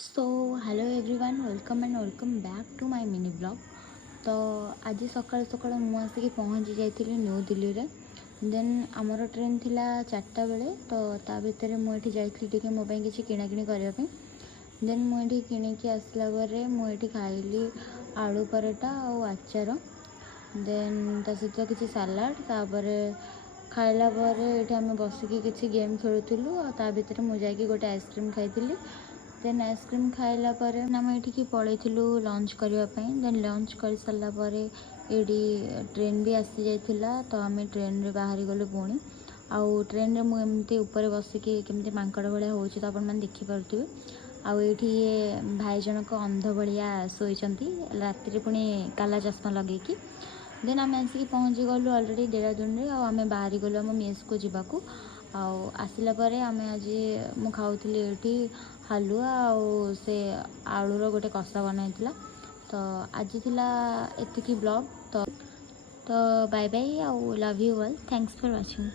So hello everyone welcome back to my mini blog. तो आज सकाल सकाल मु आसिक पहुँची जाइली न्यू दिल्ली रे। देन आमर ट्रेन थिला 4टा बेले, तो ता भितर मुझे जाइली मो किसी किणाकिणी करने। देन मुझे किणिकी आसला परे मुझे खाइली आलू पराठा और आचार। देन ता सहित किसी सालाड। तापर खाइला ये आम बसिकी किसी गेम खेलुलू। ता भितर मुझे गोटे आइसक्रीम खाई। देन आइसक्रीम खाइला परे आम ये पलैलु लंच करने। देन लंच कर सारा पर ये ट्रेन भी आसी जाइला, तो आम ट्रेन रे बाहरी गलु पुणी। आउ ट्रेन रे मुझे ऊपर बसिकी केमती मांकड़ भाया हो देखिपे। आउ ये भाई जनक अंध भाया शोती राति पुणी काला चश्मा लगे। देन आम आसिक पहुँची गलु अलरेडी देहरादून रे। आम बाहरी गलु आम मेस को जीवाकू। आसला आम आज मु खाऊली ये हालुआ आउ से आलूर गोटे कषा बनाई। तो आज थिला एतिकी ब्लॉग। तो बाय बाय आउ love you all. Thanks for watching.